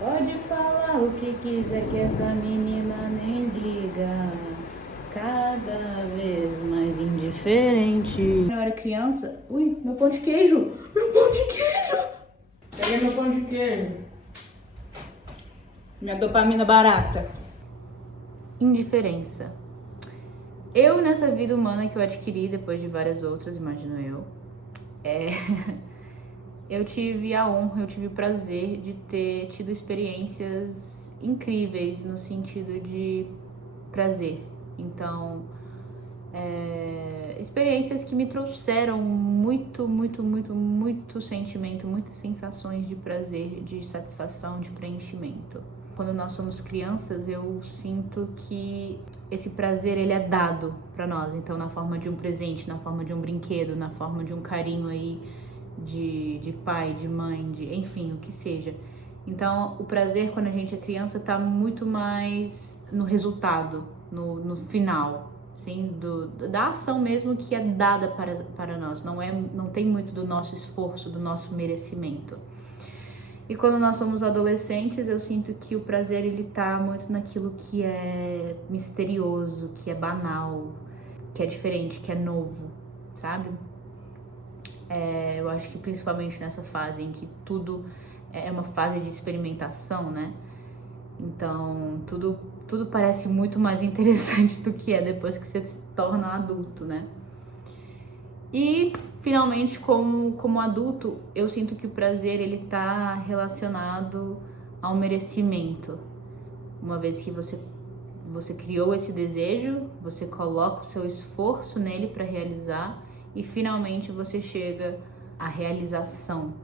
Pode falar o que quiser que essa menina nem liga. Cada vez mais indiferente. Quando eu era criança... Ui, meu pão de queijo! Meu pão de queijo! Peguei meu pão de queijo. Minha dopamina barata. Indiferença. Eu, nessa vida humana que eu adquiri depois de várias outras, imagino eu, eu tive a honra, eu tive o prazer de ter tido experiências incríveis no sentido de prazer. Então, experiências que me trouxeram muito sentimento, muitas sensações de prazer, de satisfação, de preenchimento. Quando nós somos crianças, eu sinto que esse prazer ele é dado para nós, então na forma de um presente, na forma de um brinquedo, na forma de um carinho aí de pai, de mãe, enfim, o que seja. Então, o prazer quando a gente é criança tá muito mais no resultado, no final, sim, da ação mesmo que é dada para nós. Não tem muito do nosso esforço, do nosso merecimento. E quando nós somos adolescentes, eu sinto que o prazer ele tá muito naquilo que é misterioso, que é banal, que é diferente, que é novo, sabe? Eu acho que principalmente nessa fase em que tudo é uma fase de experimentação, né? Então, tudo parece muito mais interessante do que é depois que você se torna adulto, né? E, finalmente, como adulto, eu sinto que o prazer, ele tá relacionado ao merecimento. Uma vez que você criou esse desejo, você coloca o seu esforço nele para realizar e, finalmente, você chega à realização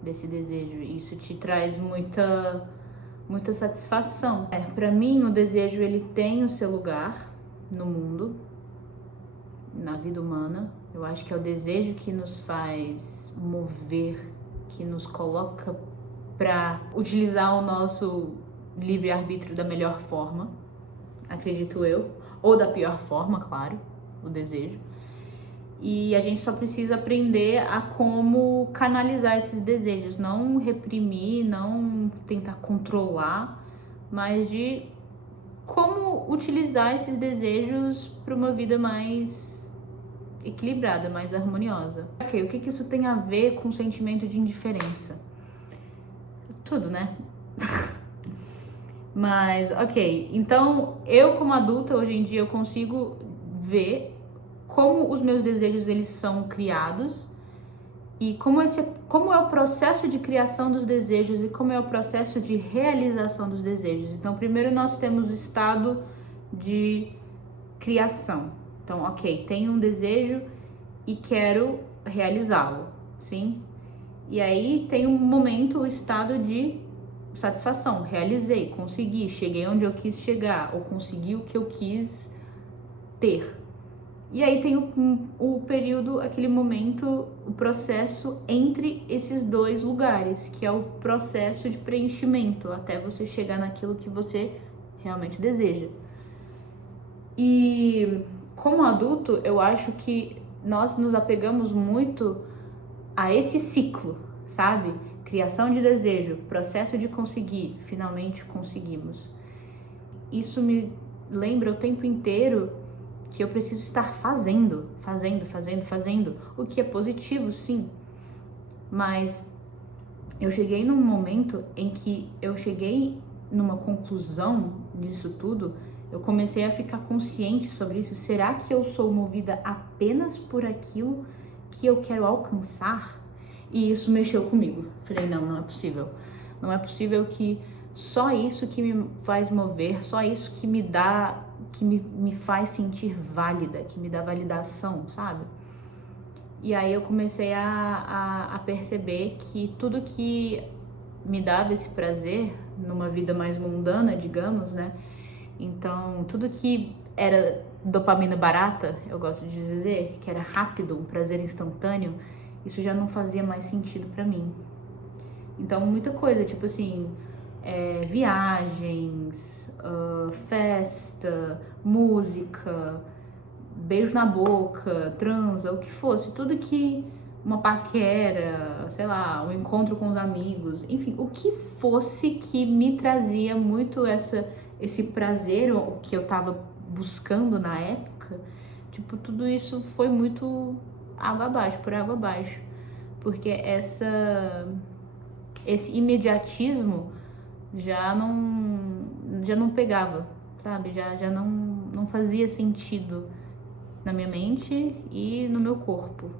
desse desejo. Isso te traz muita satisfação. Para mim, o desejo, ele tem o seu lugar no mundo, na vida humana. Eu acho que é o desejo que nos faz mover, que nos coloca para utilizar o nosso livre-arbítrio da melhor forma, acredito eu, ou da pior forma, claro, o desejo. E a gente só precisa aprender a como canalizar esses desejos, não reprimir, não tentar controlar, mas de como utilizar esses desejos para uma vida mais equilibrada, mais harmoniosa. Ok, o que isso tem a ver com o sentimento de indiferença? Tudo, né? Mas, ok, então eu como adulta hoje em dia eu consigo ver como os meus desejos eles são criados e como é o processo de criação dos desejos e como é o processo de realização dos desejos. Então, primeiro nós temos o estado de criação. Então, ok, tenho um desejo e quero realizá-lo, sim? E aí tem um momento, o estado de satisfação, realizei, consegui, cheguei onde eu quis chegar, ou consegui o que eu quis ter. E aí tem o período, aquele momento, o processo entre esses dois lugares, que é o processo de preenchimento, até você chegar naquilo que você realmente deseja. E como adulto, eu acho que nós nos apegamos muito a esse ciclo, sabe? Criação de desejo, processo de conseguir, finalmente conseguimos. Isso me lembra o tempo inteiro que eu preciso estar fazendo, o que é positivo, sim. Mas eu cheguei num momento em que eu cheguei numa conclusão disso tudo, eu comecei a ficar consciente sobre isso. Será que eu sou movida apenas por aquilo que eu quero alcançar? E isso mexeu comigo. Falei, não é possível. Não é possível que só isso que me faz mover, só isso que me dá, que me faz sentir válida, que me dá validação, sabe? E aí eu comecei a perceber que tudo que me dava esse prazer numa vida mais mundana, digamos, né? Então, tudo que era dopamina barata, eu gosto de dizer, que era rápido, um prazer instantâneo, isso já não fazia mais sentido pra mim. Então, muita coisa, tipo assim, viagens, festa, música, beijo na boca, transa, o que fosse, tudo que uma paquera, sei lá, um encontro com os amigos, enfim, o que fosse que me trazia muito esse prazer, o que eu tava buscando na época, tipo, tudo isso foi muito água abaixo, por água abaixo, porque esse imediatismo já não pegava, sabe? Já não fazia sentido na minha mente e no meu corpo.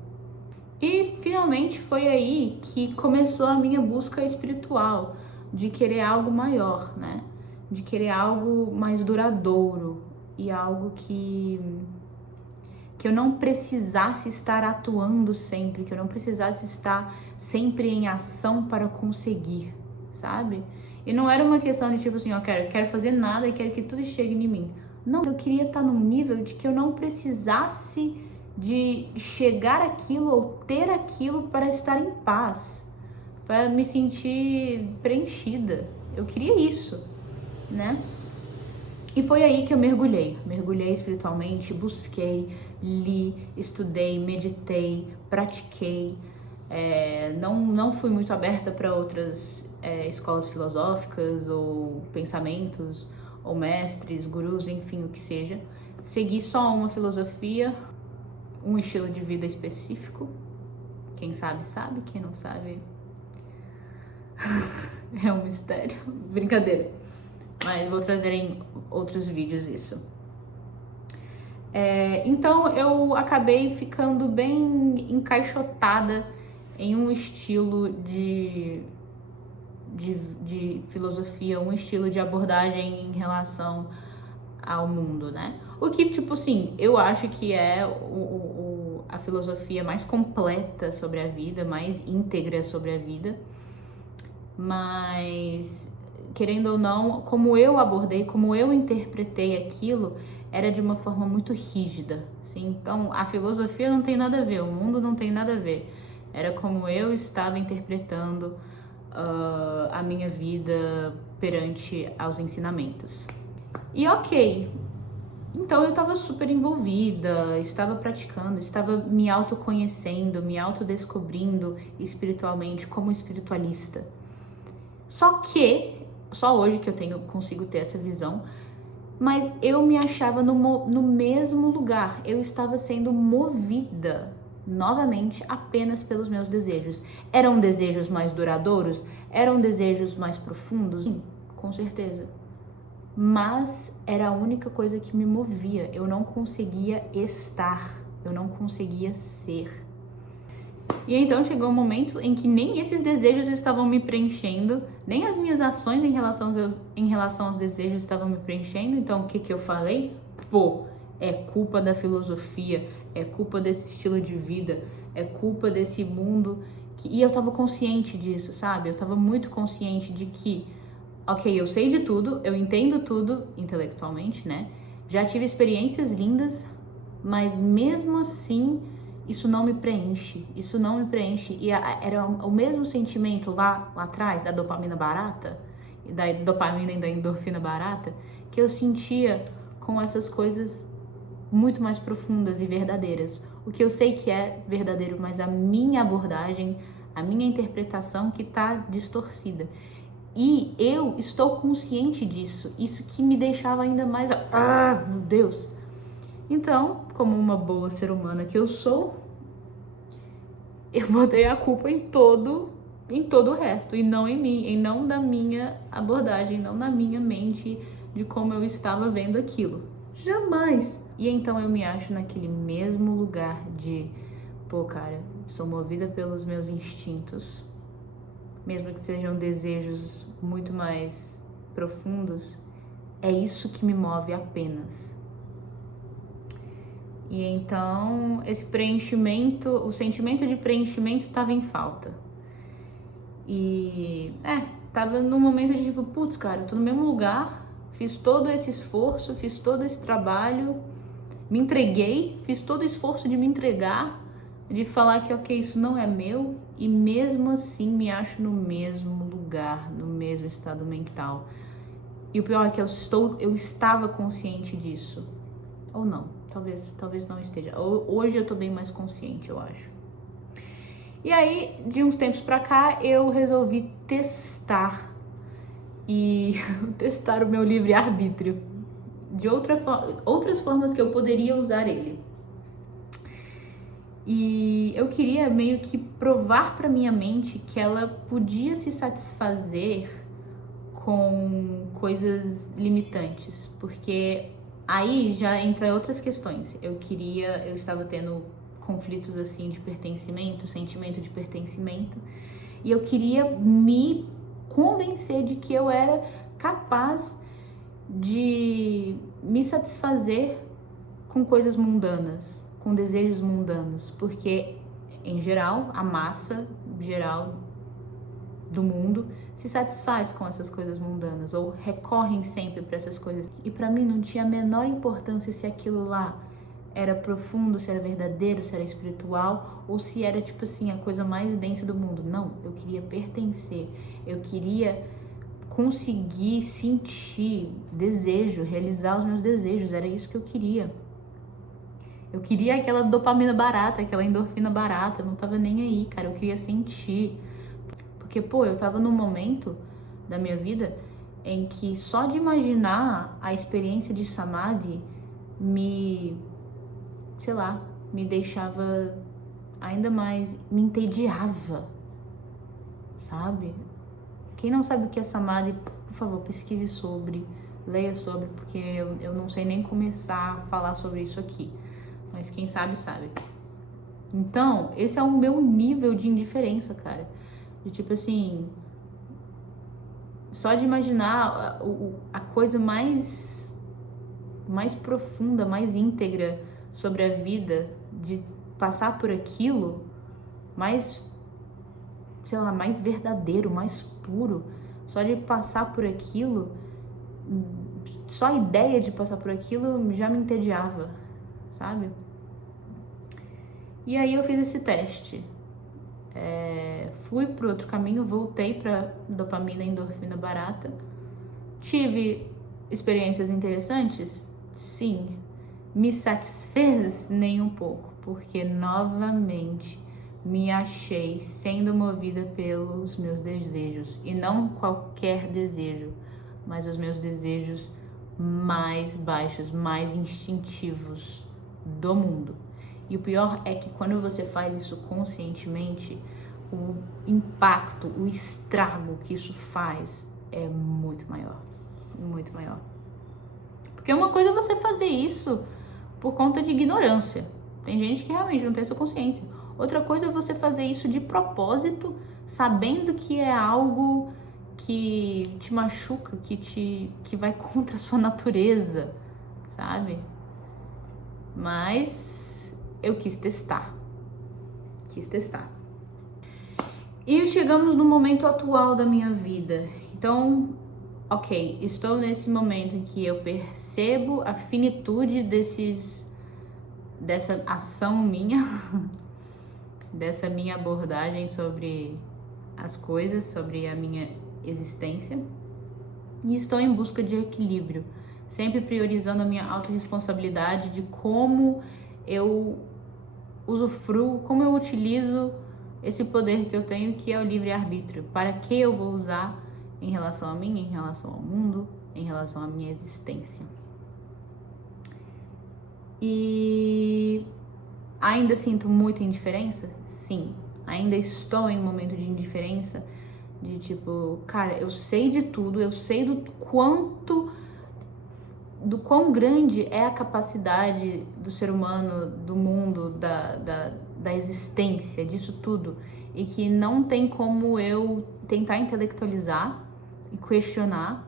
E finalmente foi aí que começou a minha busca espiritual, de querer algo maior, né? De querer algo mais duradouro e algo que eu não precisasse estar atuando sempre, que eu não precisasse estar sempre em ação para conseguir, sabe? E não era uma questão de tipo assim, eu quero fazer nada e quero que tudo chegue em mim. Não, eu queria estar num nível de que eu não precisasse de chegar àquilo ou ter aquilo para estar em paz, para me sentir preenchida. Eu queria isso, né? E foi aí que eu mergulhei espiritualmente, busquei, li, estudei, meditei, pratiquei. Não fui muito aberta para outras escolas filosóficas ou pensamentos, ou mestres, gurus, enfim, o que seja. Segui só uma filosofia, um estilo de vida específico. Quem sabe, sabe. Quem não sabe, é um mistério. Brincadeira. Mas vou trazer em outros vídeos isso. Então eu acabei ficando bem encaixotada em um estilo de filosofia, um estilo de abordagem em relação ao mundo, né? O que, tipo assim, eu acho que é a filosofia mais completa sobre a vida, mais íntegra sobre a vida. Mas, querendo ou não, como eu abordei, como eu interpretei aquilo, era de uma forma muito rígida, assim. Então, a filosofia não tem nada a ver, o mundo não tem nada a ver. Era como eu estava interpretando a minha vida perante aos ensinamentos. E ok, então eu estava super envolvida, estava praticando, estava me autoconhecendo, me autodescobrindo espiritualmente como espiritualista. Só hoje que eu consigo ter essa visão, mas eu me achava no mesmo lugar. Eu estava sendo movida novamente apenas pelos meus desejos. Eram desejos mais duradouros? Eram desejos mais profundos? Sim, com certeza. Mas era a única coisa que me movia. Eu não conseguia estar, eu não conseguia ser. E então chegou um momento em que nem esses desejos estavam me preenchendo, nem as minhas ações em relação aos desejos estavam me preenchendo. Então o que eu falei? É culpa da filosofia, é culpa desse estilo de vida, é culpa desse mundo. E eu tava consciente disso, sabe? Eu tava muito consciente de que, ok, eu sei de tudo, eu entendo tudo intelectualmente, né? Já tive experiências lindas, mas mesmo assim isso não me preenche. E era o mesmo sentimento lá atrás, da dopamina barata, da dopamina e da endorfina barata, que eu sentia com essas coisas muito mais profundas e verdadeiras. O que eu sei que é verdadeiro, mas a minha abordagem, a minha interpretação que tá distorcida. E eu estou consciente disso. Isso que me deixava ainda mais... meu Deus! Então, como uma boa ser humana que eu sou, eu botei a culpa em todo o resto, e não em mim, e não da minha abordagem, não na minha mente de como eu estava vendo aquilo. Jamais! E então eu me acho naquele mesmo lugar de, cara, sou movida pelos meus instintos, mesmo que sejam desejos muito mais profundos, é isso que me move apenas. E então esse preenchimento, o sentimento de preenchimento estava em falta. E tava num momento de tipo, cara, eu tô no mesmo lugar, fiz todo esse esforço, fiz todo esse trabalho, me entreguei, fiz todo o esforço de me entregar, de falar que ok, isso não é meu, e mesmo assim me acho no mesmo lugar, no mesmo estado mental. E o pior é que eu estava consciente disso. Ou não, talvez não esteja. Hoje eu tô bem mais consciente, eu acho. E aí, de uns tempos pra cá, eu resolvi testar testar o meu livre-arbítrio de outras formas que eu poderia usar ele. E eu queria meio que provar pra minha mente que ela podia se satisfazer com coisas limitantes, porque aí já entra outras questões. Eu estava tendo conflitos assim de pertencimento, sentimento de pertencimento, e eu queria me convencer de que eu era capaz de me satisfazer com coisas mundanas, com desejos mundanos, porque em geral, a massa geral do mundo se satisfaz com essas coisas mundanas ou recorrem sempre para essas coisas. E para mim não tinha a menor importância se aquilo lá era profundo, se era verdadeiro, se era espiritual ou se era tipo assim a coisa mais densa do mundo. Não, eu queria pertencer, eu queria conseguir sentir desejo, realizar os meus desejos, era isso que eu queria. Eu queria aquela dopamina barata, aquela endorfina barata, eu não tava nem aí, cara, eu queria sentir. Porque, pô, eu tava num momento da minha vida em que só de imaginar a experiência de Samadhi me deixava ainda mais, me entediava, sabe? Quem não sabe o que é Samadhi, por favor, pesquise sobre, leia sobre, porque eu não sei nem começar a falar sobre isso aqui. Mas quem sabe, sabe. Então, esse é o meu nível de indiferença, cara. De tipo assim, só de imaginar a coisa mais profunda, mais íntegra sobre a vida, de passar por aquilo, mais verdadeiro, mais puro, só de passar por aquilo, só a ideia de passar por aquilo já me entediava, sabe? E aí eu fiz esse teste. Fui pro outro caminho, voltei pra dopamina e endorfina barata. Tive experiências interessantes? Sim. Me satisfez? Nem um pouco, porque novamente me achei sendo movida pelos meus desejos. E não qualquer desejo, mas os meus desejos mais baixos, mais instintivos do mundo. E o pior é que quando você faz isso conscientemente, o impacto, o estrago que isso faz é muito maior. Muito maior. Porque uma coisa é você fazer isso por conta de ignorância. Tem gente que realmente não tem essa consciência. Outra coisa é você fazer isso de propósito, sabendo que é algo que te machuca, que vai contra a sua natureza, sabe? Mas eu quis testar. E chegamos no momento atual da minha vida. Então, ok, estou nesse momento em que eu percebo a finitude dessa ação minha, dessa minha abordagem sobre as coisas, sobre a minha existência. E estou em busca de equilíbrio, sempre priorizando a minha autorresponsabilidade de como eu usufruo, como eu utilizo esse poder que eu tenho, que é o livre-arbítrio. Para que eu vou usar em relação a mim, em relação ao mundo, em relação à minha existência. E ainda sinto muita indiferença? Sim. Ainda estou em um momento de indiferença, de tipo, cara, eu sei de tudo, eu sei do quão grande é a capacidade do ser humano, do mundo, da existência, disso tudo, e que não tem como eu tentar intelectualizar e questionar,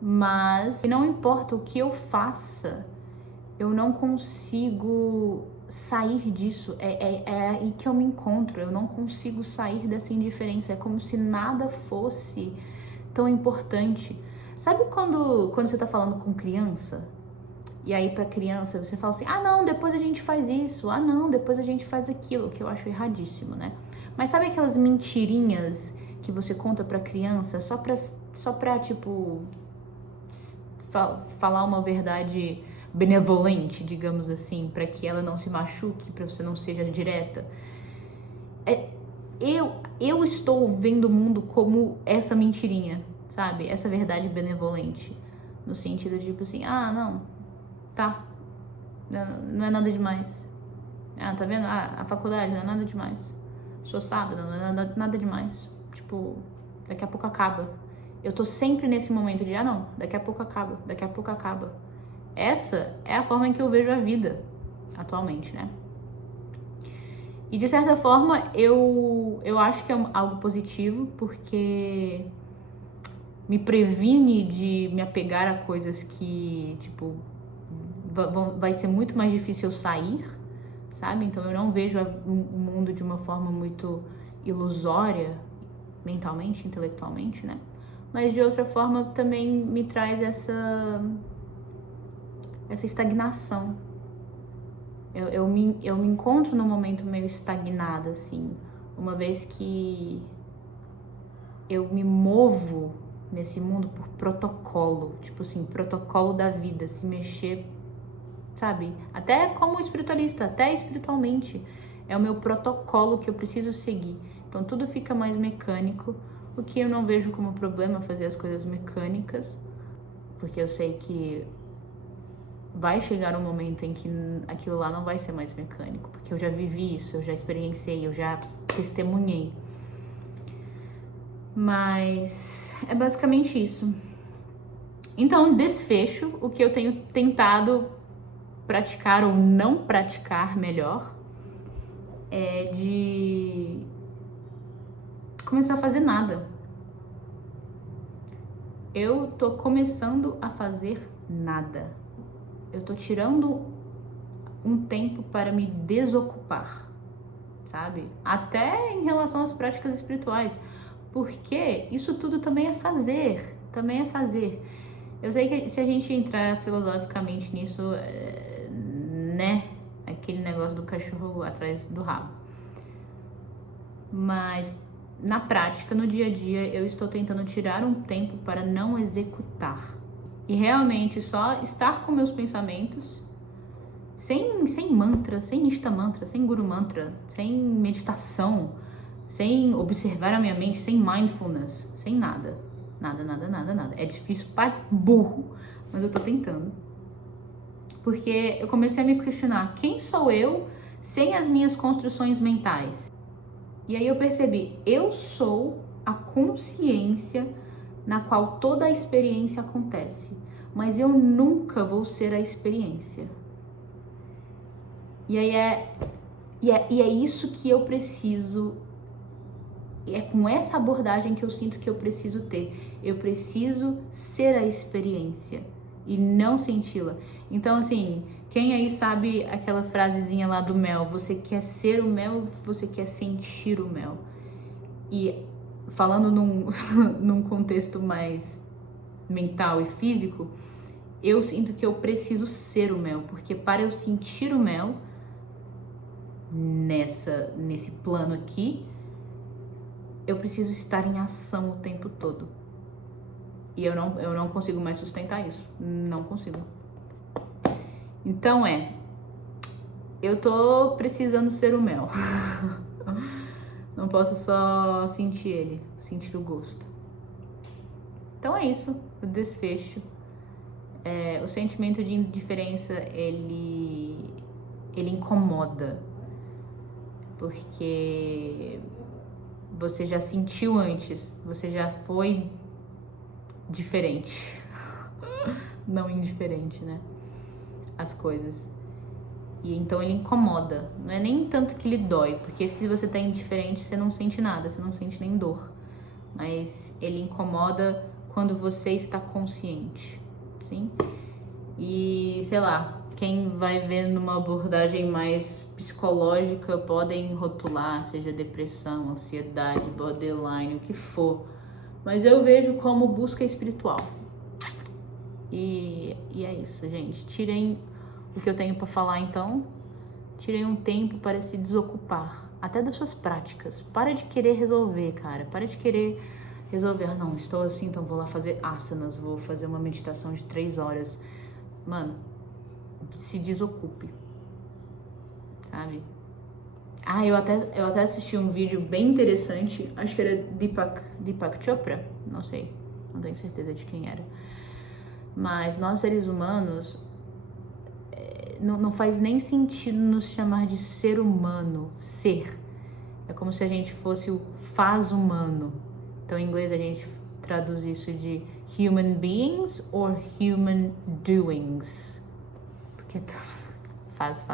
mas não importa o que eu faça, eu não consigo sair disso. É aí que eu me encontro, eu não consigo sair dessa indiferença, é como se nada fosse tão importante. Sabe quando você tá falando com criança, e aí pra criança você fala assim, ah não, depois a gente faz isso, ah não, depois a gente faz aquilo, que eu acho erradíssimo, né? Mas sabe aquelas mentirinhas que você conta pra criança só pra tipo, falar uma verdade benevolente, digamos assim, pra que ela não se machuque, pra você não seja direta? Eu estou vendo o mundo como essa mentirinha, sabe? Essa verdade benevolente. No sentido de, tipo assim, não, tá. Não é nada demais. Tá vendo? A faculdade não é nada demais. Sou sábado, não é nada demais. Tipo, daqui a pouco acaba. Eu tô sempre nesse momento de, não, daqui a pouco acaba, daqui a pouco acaba. Essa é a forma em que eu vejo a vida atualmente, né? E de certa forma, eu acho que é algo positivo, porque me previne de me apegar a coisas que, tipo, vai ser muito mais difícil eu sair, sabe? Então eu não vejo o mundo de uma forma muito ilusória, mentalmente, intelectualmente, né? Mas de outra forma também me traz essa estagnação. Eu me encontro num momento meio estagnada, assim, uma vez que eu me movo nesse mundo por protocolo, tipo assim, protocolo da vida, se mexer, sabe? Até como espiritualista, até espiritualmente, é o meu protocolo que eu preciso seguir. Então tudo fica mais mecânico, o que eu não vejo como problema fazer as coisas mecânicas, porque eu sei que vai chegar um momento em que aquilo lá não vai ser mais mecânico, porque eu já vivi isso, eu já experienciei, eu já testemunhei. Mas é basicamente isso. Então, desfecho, o que eu tenho tentado praticar ou não praticar melhor é de começar a fazer nada. Eu tô começando a fazer nada. Eu tô tirando um tempo para me desocupar, sabe? Até em relação às práticas espirituais, porque isso tudo também é fazer, Eu sei que se a gente entrar filosoficamente nisso, né? Aquele negócio do cachorro atrás do rabo. Mas na prática, no dia a dia, eu estou tentando tirar um tempo para não executar. E realmente só estar com meus pensamentos, sem mantra, sem nishta mantra, sem guru mantra, sem meditação, sem observar a minha mente, sem mindfulness, sem nada. Nada. É difícil para burro, mas eu tô tentando. Porque eu comecei a me questionar, quem sou eu sem as minhas construções mentais? E aí eu percebi, eu sou a consciência na qual toda a experiência acontece, mas eu nunca vou ser a experiência. E aí é isso que eu preciso. É com essa abordagem que eu sinto que eu preciso ter. Eu preciso ser a experiência e não senti-la. Então, assim, quem aí sabe aquela frasezinha lá do mel? Você quer ser o mel, você quer sentir o mel. E falando num contexto mais mental e físico, eu sinto que eu preciso ser o mel. Porque para eu sentir o mel, nesse plano aqui, eu preciso estar em ação o tempo todo. E eu não consigo mais sustentar isso. Não consigo. Então eu tô precisando ser o mel. Não posso só sentir ele, sentir o gosto. Então é isso, o desfecho. O sentimento de indiferença, ele incomoda. Porque você já sentiu antes, você já foi diferente, não indiferente, né? As coisas. E então ele incomoda, não é nem tanto que ele dói, porque se você tá indiferente, você não sente nada, você não sente nem dor. Mas ele incomoda quando você está consciente, sim? E, sei lá, quem vai ver numa abordagem mais psicológica podem rotular, seja depressão, ansiedade, borderline, o que for. Mas eu vejo como busca espiritual. E é isso, gente. Tirem o que eu tenho pra falar, então. Tirem um tempo para se desocupar, até das suas práticas. Para de querer resolver, cara. Para de querer resolver. Não, estou assim, então vou lá fazer asanas, vou fazer uma meditação de 3 horas. Mano, se desocupe, sabe? Ah, eu até assisti um vídeo bem interessante, acho que era Deepak Chopra, não sei, não tenho certeza de quem era. Mas nós seres humanos, não faz nem sentido nos chamar de ser humano, ser. É como se a gente fosse o faz humano. Então em inglês a gente traduz isso de human beings or human doings. Porque faz.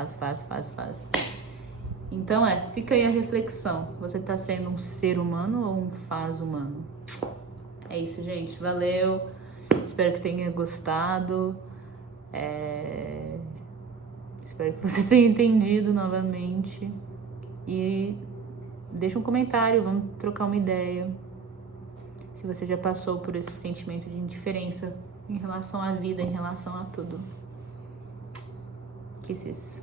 Então fica aí a reflexão. Você tá sendo um ser humano ou um faz humano? É isso, gente. Valeu. Espero que tenha gostado. Espero que você tenha entendido novamente. E deixa um comentário, vamos trocar uma ideia. Se você já passou por esse sentimento de indiferença em relação à vida, em relação a tudo. Kisses.